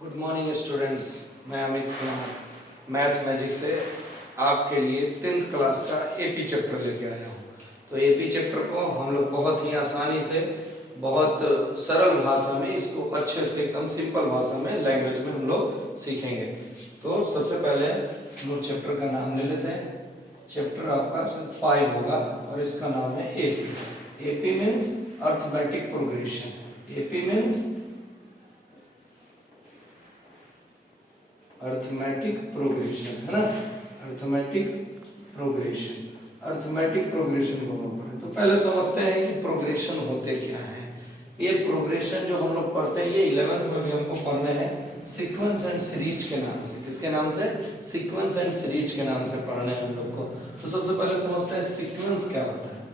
Good morning students. मैं Amit Kumar math magic से आपके लिए 10th क्लास का एपी चैप्टर लेके आया हूँ। तो एपी चैप्टर को हम लोग बहुत ही आसानी से, बहुत सरल भाषा में, इसको अच्छे से एकदम सिंपल भाषा में, लैंग्वेज में हम लोग सीखेंगे। तो सबसे पहले हम लोग चैप्टर का नाम ले लेते हैं। चैप्टर आपका 5 होगा और इसका नाम है AP. AP means arithmetic progression. AP means arithmetic progression, है ना। अर्थमेटिक प्रोग्रेशन, अर्थमेटिक प्रोग्रेशन को हम पढ़े तो पहले समझते हैं कि प्रोग्रेशन होते क्या है। ये प्रोग्रेशन जो हम लोग पढ़ते हैं, ये 11th में भी हमको पढ़ने हैं सीक्वेंस एंड सीरीज के नाम से। किसके नाम से? सीक्वेंस एंड सीरीज के नाम से पढ़ने हैं हम लोग को। तो सबसे पहले समझते हैं सीक्वेंस क्या होता है।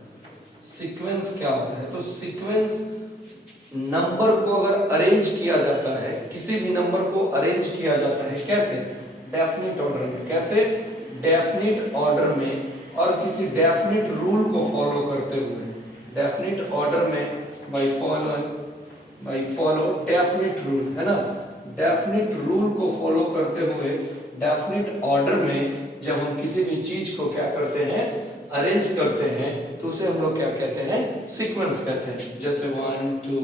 सीक्वेंस क्या होता है? तो सीक्वेंस नंबर को अगर अरेंज किया जाता है, किसी भी नंबर को अरेंज किया जाता है, कैसे? डेफिनिट ऑर्डर में। कैसे? डेफिनिट ऑर्डर में और किसी डेफिनिट रूल को फॉलो करते हुए। डेफिनिट ऑर्डर में बाय फॉलो डेफिनिट रूल, है ना। डेफिनिट रूल को फॉलो करते हुए डेफिनिट ऑर्डर में जब हम किसी भी चीज को क्या करते हैं, अरेंज करते हैं, तो उसे हम लोग क्या कहते हैं? सीक्वेंस कहते हैं। जैसे 1 2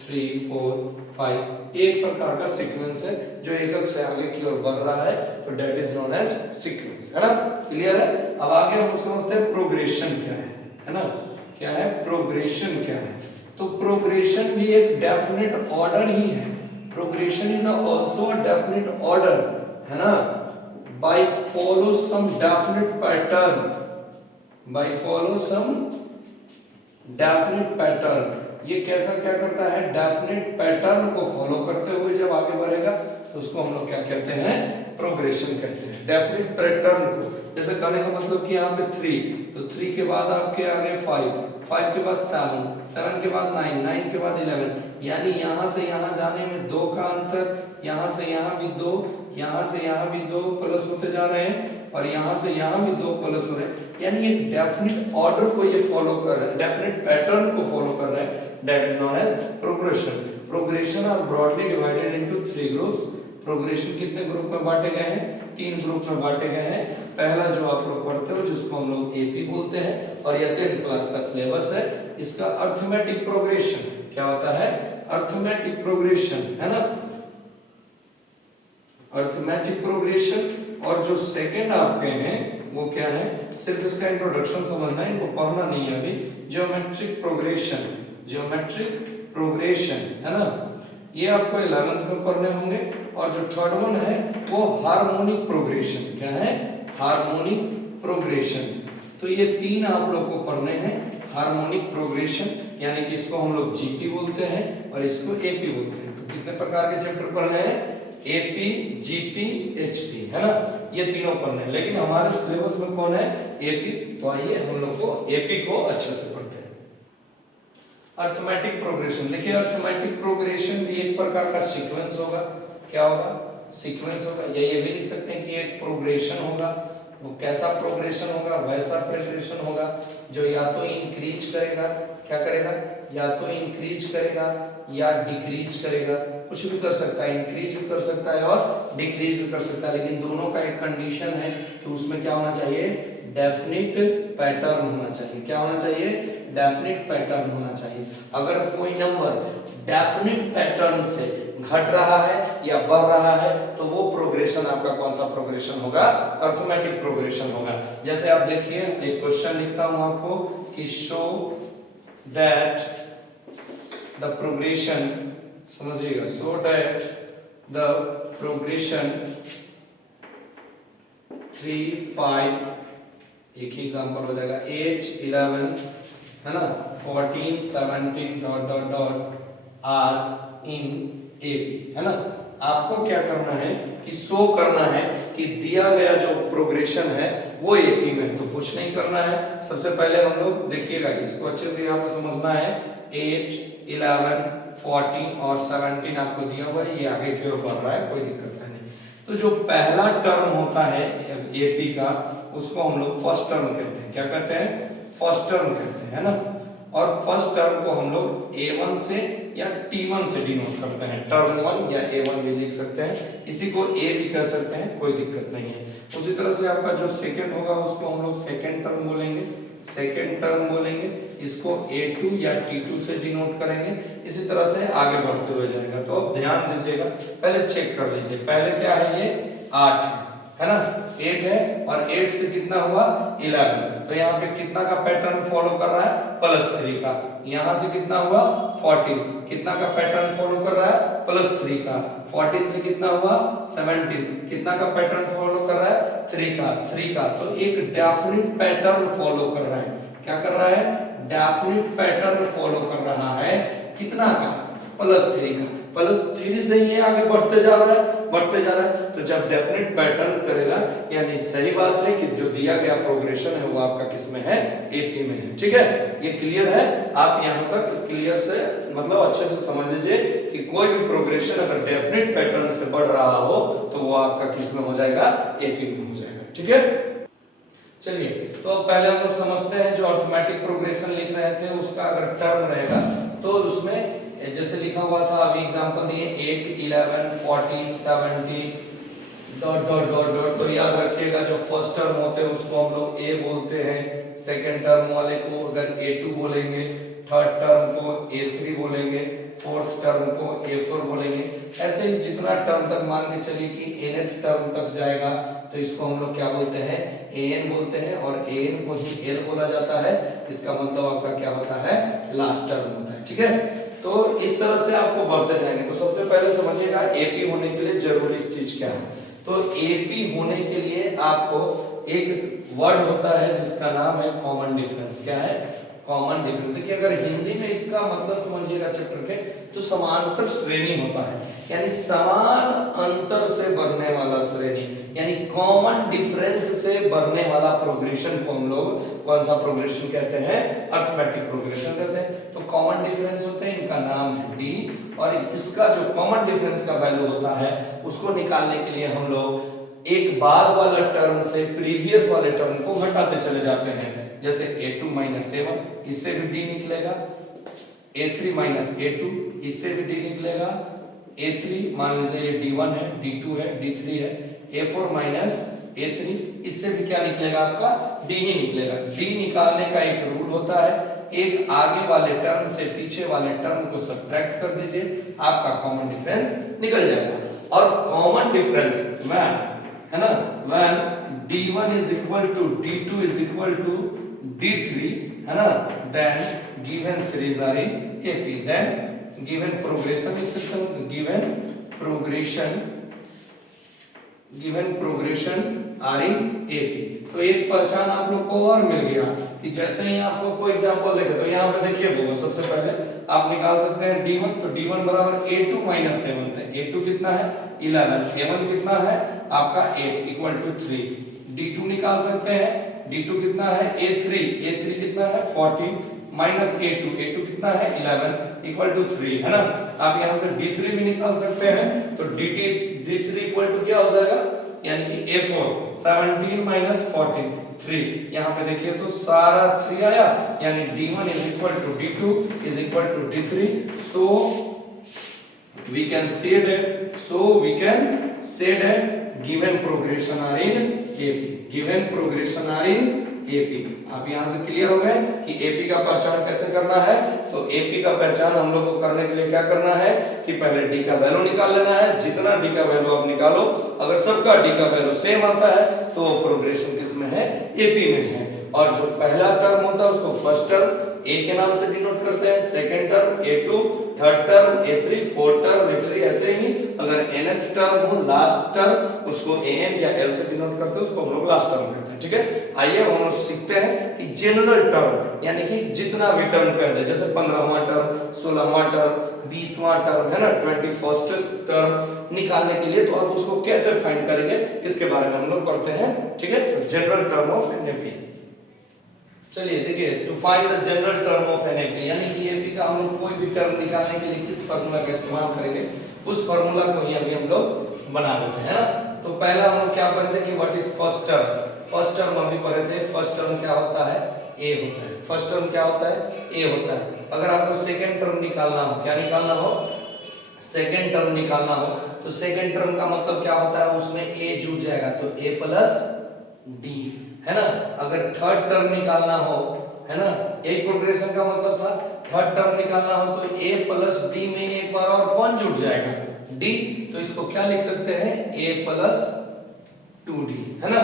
3 4 5 एक प्रकार का सीक्वेंस है जो एकक से आगे की ओर बढ़ रहा है, तो that is known as sequence, है ना। क्लियर है? अब आगे हम समझते हैं प्रोग्रेशन क्या है ना। क्या है प्रोग्रेशन? क्या है? तो प्रोग्रेशन भी एक डेफिनेट ऑर्डर ही है। Progression is also a definite order, है ना। By follow some definite pattern, by follow some definite pattern. ये कैसा क्या करता है? डेफिनेट पैटर्न को फॉलो करते हुए जब आगे बढ़ेगा तो उसको हम लोग क्या कहते हैं? प्रोग्रेशन कहते हैं। डेफिनेट पैटर्न को, जैसे कहने का मतलब कि यहाँ पे 3, तो 3 के बाद आपके आगे 5, 5 के बाद 7, 7 के बाद 9, 9 के बाद 11, यानी यहाँ से यहाँ जाने में 2 का अंतर, यहाँ से यहाँ भी 2, यहाँ से यहाँ भी 2 प्लस होते जा रहे हैं, और यहाँ से यहाँ भी 2 प्लस हो रहे हैं। यानी एक डेफिनेट ऑर्डर को ये फॉलो कर रहे हैं, डेफिनेट पैटर्न को फॉलो कर रहे हैं, that is known as progression. Progression are broadly divided into 3 groups. Progression कितने ग्रुप में बांटे गए हैं? 3 ग्रुप में बांटे गए हैं। पहला जो आप लोग पढ़ते हो जिसको हम लोग एपी बोलते हैं, और यह 10th क्लास का सिलेबस है, इसका अर्थमेटिक प्रोग्रेशन। क्या होता है? अर्थमेटिक प्रोग्रेशन, है ना। Arithmetic progression. और जो सेकंड आपके हैं वो क्या है? सिर्फ इसका इंट्रोडक्शन समझना है, इनको पढ़ना नहीं है अभी। ज्योमेट्रिक प्रोग्रेशन, ज्योमेट्रिक प्रोग्रेशन, है ना। ये आपको 11th में पढ़ने होंगे। और जो थर्ड वन है वो हार्मोनिक प्रोग्रेशन। क्या है? Harmonic progression. तो ये 3 आप लोग को पढ़ने हैं। हार्मोनिक प्रोग्रेशन यानी कि इसको हम लोग जीपी बोलते हैं और इसको एपी बोलते हैं। तो कितने प्रकार के चैप्टर पढ़ने हैं? एपी, जीपी, एचपी, है ना। ये तीनों पढ़ने हैं, लेकिन हमारे सिलेबस में कौन है? एपी। तो आइए हम लोग को एपी को अच्छे से पढ़ते हैं। अर्थमेटिक प्रोग्रेशन, देखिए अर्थमेटिक प्रोग्रेशन भी एक प्रकार का सीक्वेंस होगा। क्या होगा? सीक्वेंस होगा। या ये भी लिख सकते हैं कि एक प्रोग्रेशन होगा। वो कैसा प्रोग्रेशन होगा? वैसा प्रोग्रेशन होगा जो या तो इंक्रीज करेगा, क्या करेगा? या तो इंक्रीज करेगा या डिक्रीज करेगा। कुछ भी कर सकता है, इंक्रीज भी कर सकता है और डिक्रीज भी कर सकता है, लेकिन दोनों का एक कंडीशन है कि उसमें क्या होना चाहिए? डेफिनिट पैटर्न होना चाहिए। क्या होना चाहिए? डेफिनिट पैटर्न होना चाहिए। अगर कोई नंबर डेफिनिट पैटर्न से घट रहा है या बढ़ रहा है तो वो प्रोग्रेशन आपका कौन सा प्रोग्रेशन होगा? अर्थमेटिक प्रोग्रेशन होगा। जैसे आप देखिए, एक क्वेश्चन लिखता हूं आपको कि शो दैट द प्रोग्रेशन, समझिएगा, सो दैट द प्रोग्रेशन 3 5, एक ही एग्जांपल हो जाएगा, 8 11, है ना, 14 17 dot dot dot are in AP, है ना। आपको क्या करना है कि शो करना है कि दिया गया जो प्रोग्रेशन है वो एपी में। तो कुछ नहीं करना है, सबसे पहले हम लोग देखिएगा, इसको अच्छे से यहाँ पे समझना है। 8 11 14 और 17 आपको दिया हुआ है, ये आगे की ओर बढ़ रहा है, कोई दिक्कत है नहीं। तो जो पहला टर्म होता है एपी का, उसको हम लोग फर्स्ट टर्म कहते हैं। क्या कहते हैं? फर्स्ट टर्म कहते हैं, है ना। और फर्स्ट टर्म को हम लोग A1 से या T1 से डिनोट करते हैं, टर्म 1 या A1 भी लिख सकते हैं, इसी को A भी कह सकते हैं, कोई दिक्कत नहीं है। उसी तरह से आपका जो सेकंड होगा उसको हम लोग सेकंड टर्म बोलेंगे, सेकंड टर्म बोलेंगे, इसको A2 या T2 से डिनोट करेंगे। इसी तरह से आगे बढ़ते हुए जाएगा। तो अब ध्यान दीजिएगा, पहले चेक कर लीजिए, पहले क्या है, ये 8 है ना, 8 है और 8 से कितना हुआ 11, तो यहाँ पे कितना का पैटर्न फॉलो कर रहा है, +3 का। यहाँ से कितना हुआ 14, कितना का पैटर्न फॉलो कर रहा है, +3 का। 14 से कितना हुआ 17, कितना का पैटर्न फॉलो कर रहा है, 3 का। तो एक डेफिनिट पैटर्न फॉलो कर रहा है, क्या कर रहा है, डेफिनिट पैटर्न फॉलो कर रहा है, कितना का, +3 का। +3 से ये आगे बढ़ते जा रहा है, बढ़ते जा रहा है। तो जब डेफिनेट पैटर्न करेगा, यानी सही बात है कि जो दिया गया प्रोग्रेशन है वो आपका किस में है, एपी में है। ठीक है, ये क्लियर है, आप यहाँ तक क्लियर से मतलब अच्छे से समझ लीजिए कि कोई भी प्रोग्रेशन अगर डेफिनेट पैटर्न से बढ़ रहा हो तो वो आपका किस में हो जाएगा, एपी में हो जाएगा। ठीक है, चलिए तो पहले हम लोग समझते हैं जो अर्थमेटिक प्रोग्रेशन लिख रहे थे उसका अगर टर्म रहेगा तो उसमें जैसे लिखा हुआ था, अभी एग्जांपल दिए 8, 11, 14, 17 डॉट डॉट डॉट डॉट। तो याद रखिएगा जो फर्स्ट टर्म होते हैं उसको हम लोग ए बोलते हैं, सेकंड टर्म वाले को अगर A2 बोलेंगे, थर्ड टर्म को A3 बोलेंगे, फोर्थ टर्म को A4 बोलेंगे। ऐसे ही जितना टर्म तक मान के चलिए कि nth टर्म तक जाएगा तो इसको हम लोग क्या बोलते हैं, an बोलते हैं, और an को ही l बोला जाता है। इसका मतलब आपका क्या होता है, लास्ट टर्म होता है। ठीक है, तो इस तरह से आपको बढ़ते जाएंगे। तो सबसे पहले समझिएगा एपी होने के लिए जरूरी चीज क्या है। तो एपी होने के लिए आपको एक वर्ड होता है जिसका नाम है कॉमन डिफरेंस। क्या है, कॉमन डिफरेंस। देखिए अगर हिंदी में इसका मतलब समझिएगा चैप्टर के, तो समांतर श्रेणी होता है, यानी समान अंतर से बढ़ने वाला श्रेणी, यानी कॉमन डिफरेंस से बढ़ने वाला प्रोग्रेशन को हम लोग कौन सा प्रोग्रेशन कहते हैं, अर्थमेटिक प्रोग्रेशन कहते हैं। तो कॉमन डिफरेंस होते हैं, इनका नाम है डी, और इसका जो कॉमन डिफरेंस का वैल्यू होता है उसको निकालने के लिए हम लोग एक बाद वाला टर्म से प्रीवियस वाले टर्म को घटाते चले जाते हैं। जैसे A2 - A1, इससे भी D निकलेगा, A3 - A2, इससे भी D निकलेगा, A3 मान लीजिए ये D1 है, D2 है, D3 है, A4 - A3, इससे भी क्या निकलेगा, आपका D ही निकलेगा। D निकालने का एक रूल होता है, एक आगे वाले टर्म से पीछे वाले टर्म को सब्ट्रैक्ट कर दीजिए, आपका कॉमन डिफरेंस निकल जाएगा। और कॉमन डिफरेंस में है ना, when D1 is equal to D2 is equal to D3 है ना, then given series are in AP, then given progression is given progression are in AP। तो एक पहचान आप लोग को और मिल गया कि जैसे ही आपको कोई एग्जांपल देखे तो यहाँ पे देखिए वो सबसे पहले आप निकाल सकते हैं D1, तो D1 बराबर A2 - A1 है। A2 कितना है 11, A1 कितना है आपका 8 इक्वल टू 3। D2 निकाल सकते हैं, D2 कितना है A3 कितना है 14 माइनस A2 कितना है 11 इक्वल टू 3 है ना। आप यहाँ से D3 भी निकाल सकते हैं, तो D3 इक्वल टू क्या हो जाएगा, यानी कि A4 17 माइनस 14 3। यहाँ पे देखिए तो सारा 3 आया, यानी D1 is equal to D2 is equal to D3। so we can say that given progression are in AP। आप यहाँ से क्लियर हो गए कि AP का पहचान कैसे करना है। तो AP का पहचान हम लोग को करने के लिए क्या करना है कि पहले D का वैल्यू निकाल लेना है। जितना D का वैल्यू आप निकालो, अगर सबका D का वैल्यू सेम आता है तो प्रोग्रेशन किस में है, AP में है। और जो पहला टर्म होता है उसको फर्स्ट टर्म A के नाम से डिनोट करते हैं, second term A2, third term A3, fourth term A3, ऐसे ही अगर nth टर्म हो लास्ट टर्म उसको an या l से डिनोट करते हैं, उसको हम लोग लास्ट टर्म कहते हैं। ठीक है, आइए हम लोग सीखते हैं कि जनरल टर्म यानी कि जितना भी टर्म कहते हैं, जैसे 15वां टर्म, 16वां टर्म, 20वां टर्म है ना, 21st टर्म निकालने के लिए तो आप उसको कैसे फाइंड करेंगे इसके बारे में हम लोग पढ़ते हैं। ठीक है, तो जनरल टर्म ऑफ NAP। चलिए देखिए, to find the general term of NAP, यानी कि AP का हम लोग कोई भी टर्म निकालने के लिए किस फार्मूला का इस्तेमाल करेंगे, उस फार्मूला को ही अभी हम लोग बना लेते हैं ना। तो पहला हम लोग क्या पढ़े थे कि what is first term. First term अभी पढ़े थे। फर्स्ट टर्म क्या होता है, ए होता है। फर्स्ट टर्म क्या होता है? ए होता है। अगर आपको सेकेंड टर्म निकालना हो, क्या निकालना हो? सेकेंड टर्म निकालना हो, तो सेकेंड टर्म का मतलब क्या होता है? उसमें ए जुड़ जाएगा तो ए प्लस डी, है ना। अगर थर्ड टर्म निकालना हो, है ना, एक प्रोग्रेशन का मतलब था थर्ड टर्म निकालना हो तो ए प्लस डी में एक बार और कौन जुड़ जाएगा? डी। तो इसको क्या लिख सकते हैं? ए प्लस 2d, है ना।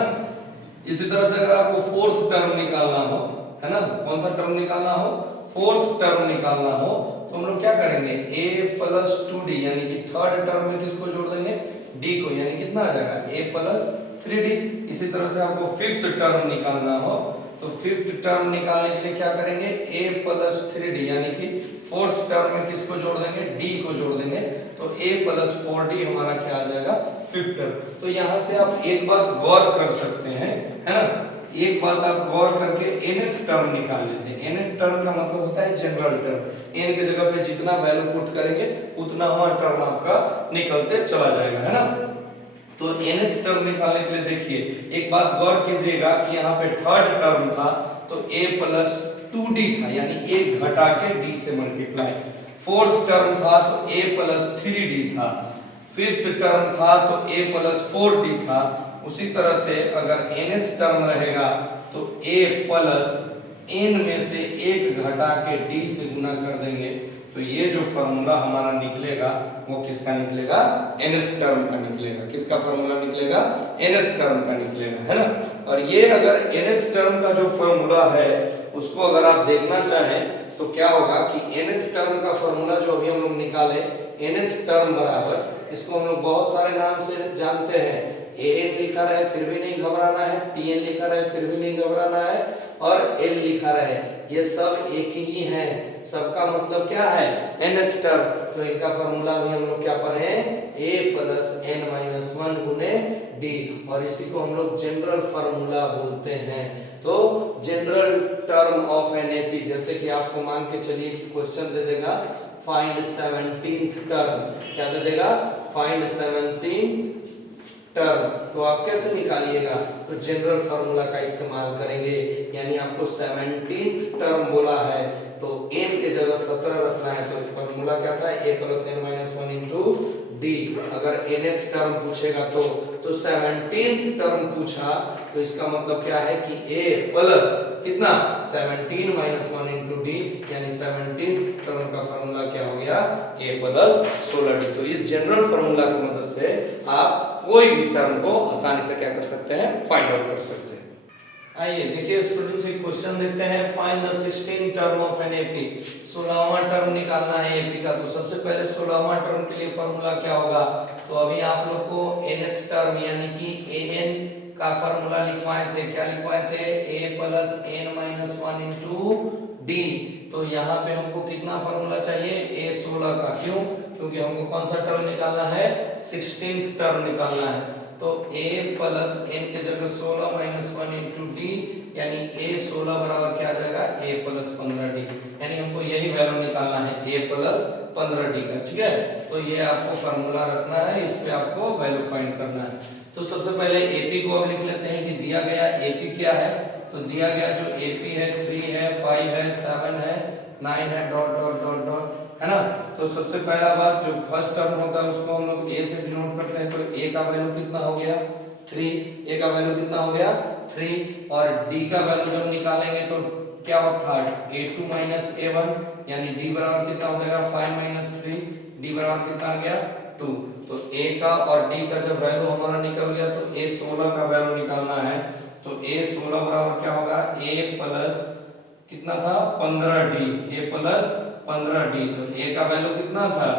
इसी तरह से अगर आपको फोर्थ टर्म निकालना हो, है ना, कौन सा टर्म निकालना हो? फोर्थ टर्म निकालना हो, तो हम लोग क्या करेंगे? a प्लस 2d, यानी कि थर्ड टर्म में किसको जोड़ देंगे? d को, यानी कितना आ जाएगा? a plus 3d। इसी तरह से आपको फिफ्थ टर्म निकालना हो, तो फिफ्थ टर्म निकालने के लिए क्या करेंगे? a प्लस 3d, यानी कि फोर्थ टर्म में किसको जोड़ देंगे? d को जोड़ देंगे, तो a प्लस 4d हमारा क्या आ जाएगा? Fifth term. तो यहाँ से आप एक बात गौर कर सकते हैं, है ना, एक बात आप गौर करके nth टर्म निकाल लीजिए। nth टर्म का मतलब होता है जनरल टर्म। n की जगह पे जितना वैल्यू पुट करेंगे उतना वहां टर्म आपका निकलते चला जाएगा, है ना। तो nth टर्म निकालने के लिए देखिए एक बात गौर कीजिएगा कि यहाँ पे थर्ड टर्म था तो a प्लस 2d था, यानी a घटा के d से मल्टीप्लाई। फोर्थ टर्म था तो a प्लस 3d था। फिफ्थ टर्म था तो a प्लस 4d था। उसी तरह से अगर nth टर्म रहेगा तो a प्लस n में से एक घटा के d से गुना कर देंगे, तो ये जो फॉर्मूला हमारा निकलेगा वो किसका निकलेगा? nth टर्म का निकलेगा। किसका फॉर्मूला निकलेगा? nth टर्म का निकलेगा, है ना। और ये अगर nth टर्म का जो फॉर्मूला है उसको अगर आप देखना चाहें तो क्या होगा कि nth टर्म का फॉर्मूला जो अभी हम लोग निकाले, nth टर्म बराबर, इसको हम लोग बहुत सारे नाम से जानते हैं। an लिखा रहे फिर भी नहीं घबराना है, tn लिखा रहे फिर भी नहीं घबराना है, और l लिखा रहे, ये सब एक ही है। सबका मतलब क्या है? nth term. तो इनका फॉर्मूला भी हम लोग क्या पढ़े? a प्लस n माइनस 1 गुने d, और इसी को हम लोग जनरल फॉर्मूला बोलते हैं। तो general term of an AP, जैसे कि आपको मान के चलिए कि क्वेश्चन दे देगा फाइंड 17th टर्म। क्या दे देगा? Find 17th term. तो आप कैसे निकालिएगा? तो जनरल फार्मूला का इस्तेमाल करेंगे, यानी आपको 17th टर्म बोला है तो n के जगह 17 रखना है, तो फार्मूला क्या था? a plus n minus 1 into d। अगर nth टर्म पूछेगा तो 17th टर्म पूछा तो इसका मतलब क्या है कि a प्लस कितना? 17 माइनस 1 इंटू d, यानी 17th टर्म का फार्मूला क्या हो गया? a plus 16d। तो इस जनरल फार्मूला की मदद से आप कोई भी टर्म को आसानी से क्या कर सकते हैं? फाइंड आउट कर सकते हैं। आइए देखिए स्टूडेंट्स, एक क्वेश्चन देखते हैं। Find the 16th term of an AP. 16वां टर्म निकालना है एपी का। तो सबसे पहले 16वां टर्म के लिए फार्मूला क्या होगा? तो अभी आप लोग को nth टर्म यानी कि an का फार्मूला लिखवाए थे। क्या लिखवाए थे? a plus n minus 1 into d। तो यहाँ पे हमको कितना फार्मूला चाहिए? a 16 का। क्यों? क्योंकि हमको कौन सा टर्म निकालना है? 16th टर्म निकालना है। तो a प्लस n के जगह 16 माइनस 1 इंटू डी, यानी a 16 बराबर क्या आ जाएगा? a plus 15d। यानी हमको यही वैल्यू निकालना है a प्लस 15d का, ठीक है। तो ये आपको फार्मूला रखना है, इस पे आपको वैल्यू फाइंड करना है। तो सबसे पहले ap को अब लिख लेते हैं कि दिया गया ap क्या है। तो दिया गया जो ap है 3 है, 5 है, 7 है, 9 है, डॉट डॉट डॉट डॉट, है ना। तो सबसे पहला बात जो फर्स्ट टर्म होता है उसको हम लोग a से डिनोट करते हैं। तो a का वैल्यू कितना हो गया? 3। a का वैल्यू कितना हो गया? 3। और d का वैल्यू जब निकालेंगे तो क्या होता है? a2 माइनस a1, यानी d बराबर कितना हो जाएगा? 5 माइनस 3, d बराबर कितना आ गया? 2। तो a का और d का जब वैल्यू हमारा निकल गया तो a 16 का वैल्यू निकालना है। तो a 16 बराबर क्या होगा? a प्लस कितना था? 15d। a plus 15d। तो a का वैल्यू कितना था?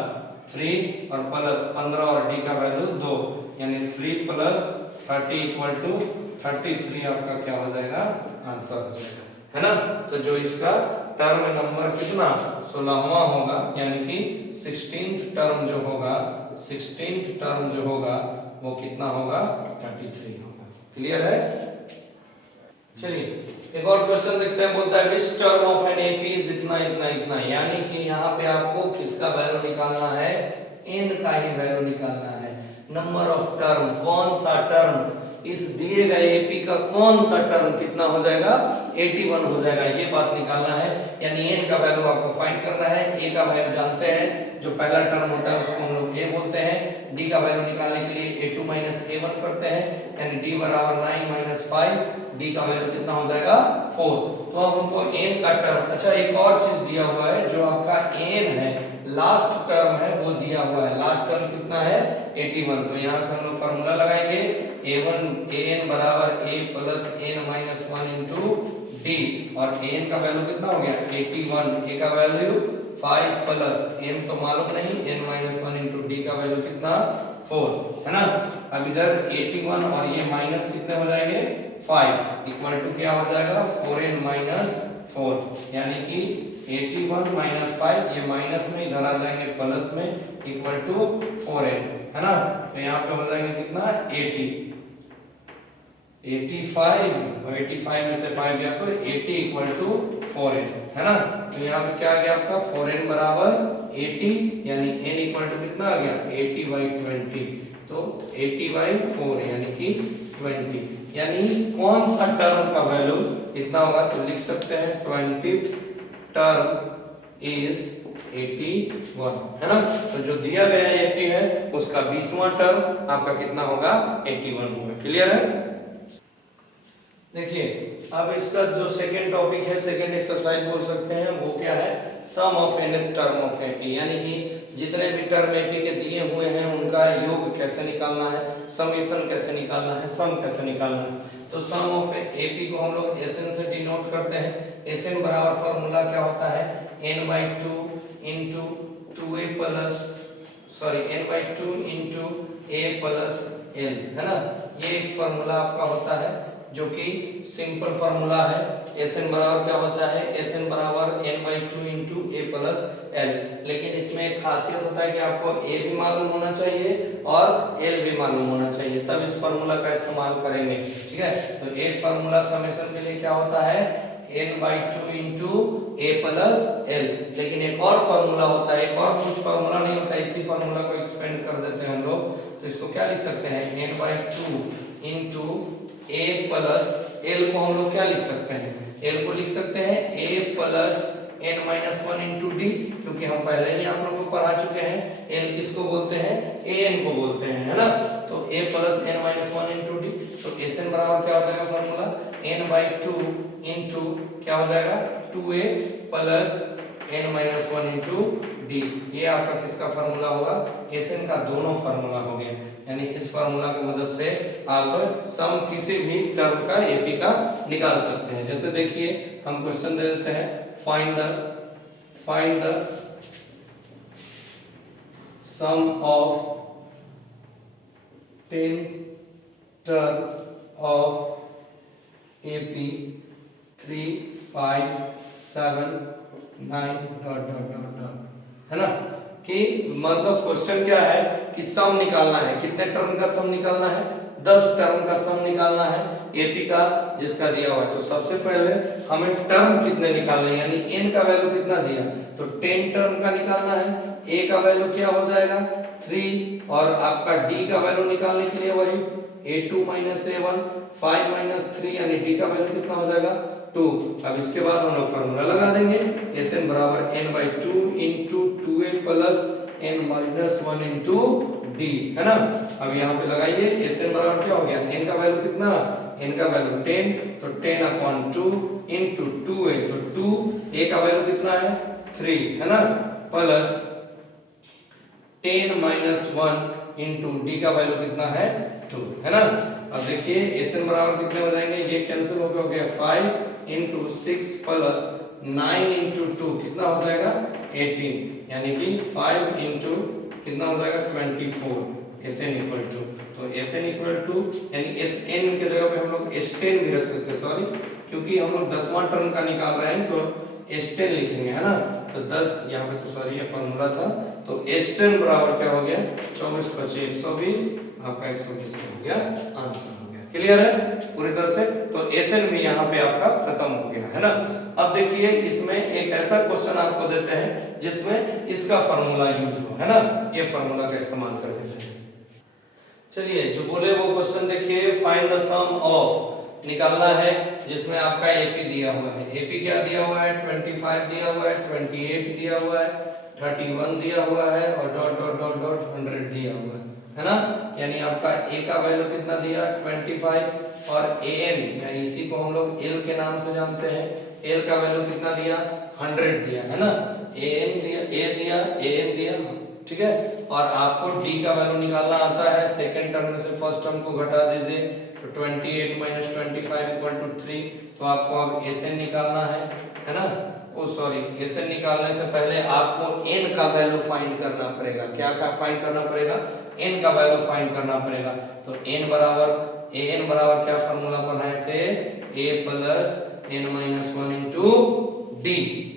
3 और प्लस 15 और d का वैल्यू 2, यानी 3 प्लस 30 इक्वल टू 33 आपका क्या हो जाएगा? आंसर हो जाएगा, है ना। तो जो इसका टर्म नंबर कितना? 16वां होगा, यानी कि 16th टर्म जो होगा, 16th टर्म जो होगा वो कितना होगा? 33 होगा। क्लियर है? चलिए एक और क्वेश्चन देखते हैं। बोलता है which term of an AP is इतना इतना इतना, यानी कि यहाँ पे आपको किसका वैल्यू निकालना है? n का ही वैल्यू निकालना है। नंबर ऑफ टर्म, कौन सा टर्म इस दिए गए एपी का कौन सा टर्म कितना हो जाएगा, 81 हो जाएगा। ये बात निकालना है, यानी एन का वैल्यू आपको फाइंड करना है। ए का वैल्यू जानते हैं, जो पहला टर्म होता है उसको हम लोग ए बोलते हैं। डी का वैल्यू निकालने के लिए a2 a1 करते हैं, यानी d बराबर 9 - 5, d का वैल्यू कितना हो जाएगा 4। तो अब हमको n का टर्म, अच्छा एक और चीज दिया हुआ है, जो आपका n है लास्ट टर्म है वो दिया हुआ है। लास्ट टर्म कितना है 81। तो यहाँ से हम लोग फार्मूला लगाएंगे, an बराबर a plus n minus 1 into D, और an का वैल्यू कितना हो गया 81, a का वैल्यू 5 प्लस n तो मालूम नहीं, n माइनस 1 इंटू डी का वैल्यू कितना 4 है ना। अब इधर 81 और ये माइनस कितने हो जाएंगे 5 इक्वल टू क्या हो जाएगा 4n माइनस 4, यानी कि 81 माइनस 5, ये माइनस में इधर आ जाएंगे प्लस में, इक्वल टू 4n है ना। तो यहाँ पे हो जाएंगे कितना 85, और 85 में से 5 गया तो 80 इक्वल टू 4n है ना। तो यहाँ पे क्या आ गया आपका 4n बराबर 80, यानी n इक्वल टू कितना आ गया 80/20, तो 80/4 यानी कि 20, यानी कौन सा टर्म का वैल्यू कितना होगा, तो लिख सकते हैं 20th टर्म इज 81 है ना। तो जो दिया गया एपी है उसका 20वां टर्म आपका कितना होगा 81 होगा। क्लियर है। देखिए अब इसका जो सेकंड टॉपिक है, सेकंड एक्सरसाइज बोल सकते हैं, वो क्या है, sum of any term of AP, यानी कि जितने भी टर्म एपी के दिए हुए हैं उनका योग कैसे निकालना है, समेशन कैसे निकालना है, सम कैसे निकालना है। तो सम ऑफ एपी को हम लोग एसएन से डिनोट करते हैं। एसएन बराबर फॉर्मूला क्या होता है n/2 into 2a plus n/2 into a plus l है ना। ये एक फॉर्मूला आपका होता है जो कि सिंपल फार्मूला है। Sn बराबर क्या होता है, Sn बराबर n/2 into a plus l, लेकिन इसमें एक खासियत होता है कि आपको a भी मालूम होना चाहिए और l भी मालूम होना चाहिए, तब इस फार्मूला का इस्तेमाल करेंगे। ठीक है, तो एक फार्मूला समेशन के लिए क्या होता है n/2 into a plus l, लेकिन एक और फार्मूला होता है, एक और कुछ फार्मूला नहीं होता है, इसी फार्मूला को एक्सपेंड कर देते हैं हम लोग। तो इसको क्या लिख सकते हैं n/2 into a plus l को हम लोग क्या लिख सकते हैं, l को लिख सकते हैं a plus n minus 1 into D, क्योंकि हम पहले ही आप लोगों को पढ़ा चुके हैं l किसको बोलते हैं an को बोलते हैं है ना। तो a plus n minus 1 into D, तो Sn बराबर क्या हो जाएगा फॉर्मूला n/2 इंटू क्या हो जाएगा 2a plus n minus 1 into D. ये आपका किसका फार्मूला होगा, Sn का दोनों फार्मूला हो गया, यानी इस फार्मूला की मदद से आप सम किसी भी टर्म का एपी का निकाल सकते हैं। जैसे देखिए हम क्वेश्चन दे देते हैं, find the sum of 10 term of AP 3, 5, 7, 9 ... है ना। कि मतलब क्वेश्चन क्या है कि सम निकालना है, कितने टर्म का सम निकालना है 10 टर्म का सम निकालना है एपी का, जिसका दिया हुआ है। तो सबसे पहले हमें टर्म कितने निकालने हैं, यानी n का वैल्यू कितना दिया, तो 10 टर्म का निकालना है। a का वैल्यू क्या हो जाएगा 3, और आपका d का वैल्यू निकालने के लिए वही a2 - a1 5 - 3, यानी d का वैल्यू कितना हो जाएगा 2। अब इसके बाद हम लोग फार्मूला लगा देंगे, Sn बराबर n/2 into 2a plus n minus 1 into d है ना। अब यहाँ पे लगाइए Sn बराबर क्या हो गया, n का वैल्यू कितना, n का वैल्यू 10, तो 10/2 इंटू 2a, तो 2a का वैल्यू कितना है 3 है ना, प्लस 10 माइनस 1 इंटू d का वैल्यू कितना है 2 है ना। अब देखिए Sn बराबर कितने हो जाएंगे, ये कैंसिल हो गया 5 इंटू 6 प्लस 9 इंटू 2 कितना हो जाएगा 18, यानी कि 5 इंटू कितना हो जाएगा 24, Sn इक्वल टू, तो Sn इक्वल टू यानी Sn के जगह पे हम लोग S10 भी रख सकते हैं, सॉरी क्योंकि हम लोग 10वां टर्म का निकाल रहे हैं तो S10 लिखेंगे है ना। तो 10 यहाँ पे तो सॉरी ये फॉर्मूला था, तो S10 बराबर क्या हो गया 24 × 5 = 120, आपका 120 हो गया आंसर हो गया। क्लियर है पूरी तरह से। तो Sn भी यहाँ पे आपका खत्म हो गया है ना। अब देखिए इसमें एक ऐसा क्वेश्चन आपको देते हैं जिसमें इसका फार्मूला यूज हो है ना, ये फार्मूला का इस्तेमाल कर देते हैं। चलिए जो बोले वो क्वेश्चन देखिए, फाइंड द सम ऑफ, निकालना है जिसमें आपका एपी दिया हुआ है। एपी क्या दिया हुआ है, 25 दिया हुआ है, 28 दिया हुआ है, 31 दिया हुआ है और डॉट डॉट डॉट डॉट 100 दिया हुआ है ना। यानी आपका ए का वैल्यू कितना दिया, 25, और ए एन, यानी इसी को हम लोग एल के नाम से जानते हैं, एल का वैल्यू कितना दिया, 100 दिया है ना। ए एन दिया, ए दिया, ए एन दिया, ठीक है। और आपको डी का वैल्यू निकालना आता है, सेकंड टर्म में से फर्स्ट टर्म को घटा दीजिए, तो 28 - 25 = 3। तो आपको अब एसएन निकालना है ना। ओ सॉरी, एसएन निकालने से पहले आपको एन का वैल्यू फाइंड करना पड़ेगा। क्या क्या फाइंड करना पड़ेगा, एन का वैल्यू फाइंड करना पड़ेगा। तो एन बराबर, ए एन बराबर क्या फार्मूला पढ़ाए थे, a + n - 1 * d।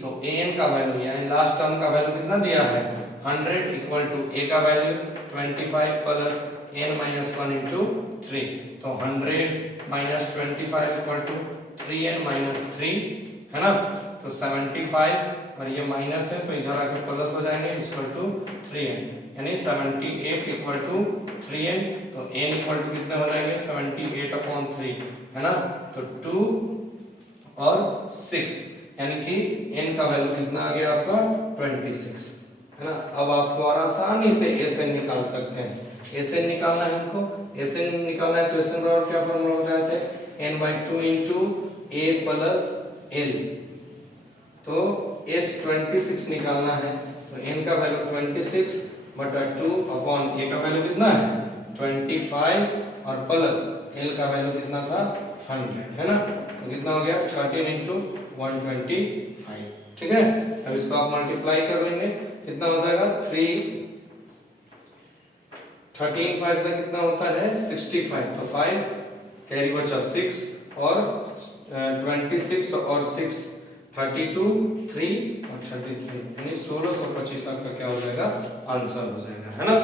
तो an का वैल्यू यानी लास्ट टर्म का वैल्यू कितना दिया है, 100 = a का वैल्यू 25 + n - 1 * 3। तो 100 - 25 = 3n - 3 है ना। तो 75 और ये माइनस है तो इधर आके प्लस हो जाएंगे, = 3n, यानी 78 = 3n। तो n = कितने हो जाएंगे, 78/3 है ना। तो 2 और 6, यानी कि n का वैल्यू कितना आ गया आपका, 26 है ना। अब आप आसानी से एसएन निकाल सकते हैं। एसएन निकालना है हमको, एसएन निकालना है तो एसएन बराबर क्या फॉर्मूला बताए थे, n/2 * a + l। तो s26 निकालना है, तो n का वैल्यू 26/2 अपॉन a का वैल्यू कितना है, 25 और प्लस l का वैल्यू कितना था, 100 है ना। तो कितना हो गया, 13 × 125, ठीक है। अब इसको आप मल्टीप्लाई कर लेंगे, कितना हो जाएगा, 13 5 से कितना होता है, 65। तो 5 कैरी बचा 6 और 26 और 6 32, 3 और 33, यानी 1625 आपका क्या हो जाएगा, आंसर हो जाएगा है ना।